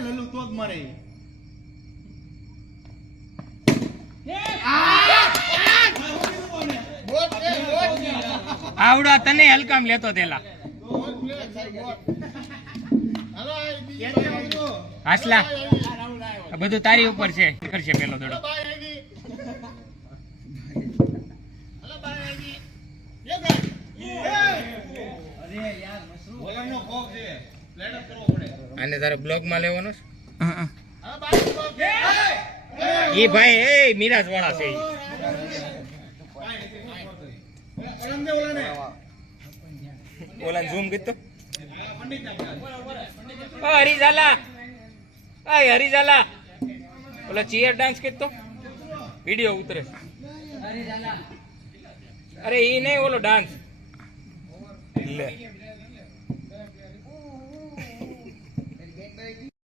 લલ્લુ તો જ મારે આવડા તને હલકામ લેતો તેલા હાસલા બધું તારી ઉપર છે કરશે પેલો દડો આને તારે બ્લોક માં લેવાનો છે એ ભાઈ એ મિરાજ વાળા છે ઓલા ઝૂમ કીધું હરિઝાલા હરિઝાલા ઓલા ચિયર ડાન્સ કીધું વિડીયો ઉતરે અરે ઈ નહીં ઓલો ડાન્સ લે